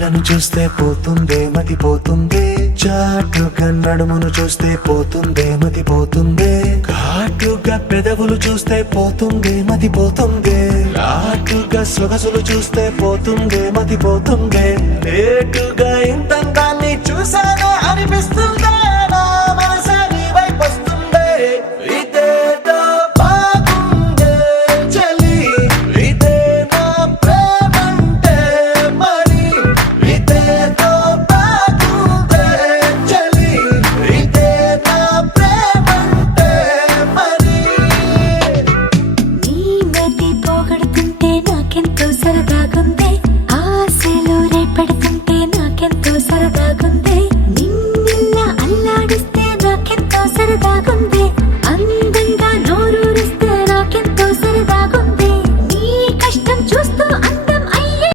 కళ్ళను చూస్తే పోతుందే మతి పోతుందే, చాటుగా నడుమును చూస్తే పోతుందే మతి పోతుందే, ఘాటుగా పెదవులు చూస్తే పోతుందే మతి పోతుందే, ఘాటుగా సొగసులు చూస్తే పోతుందే మతి పోతుందే, లేటుగా ఇంతందాన్ని చూసానే అనిపిస్తుందే, నా మనసే నీ వైపు వస్తుందే. ఇదేదో బాగుందే చలి, ఇదే నా ప్రేమంటే మరి, ఇదేదో బాగుందే చలి, ఇదే నా ప్రేమంటే మరి. నీ మతి పోగొడుతుంటే నాకెంతో సరదాగుంది, ఆశలు రేపెడుతుంది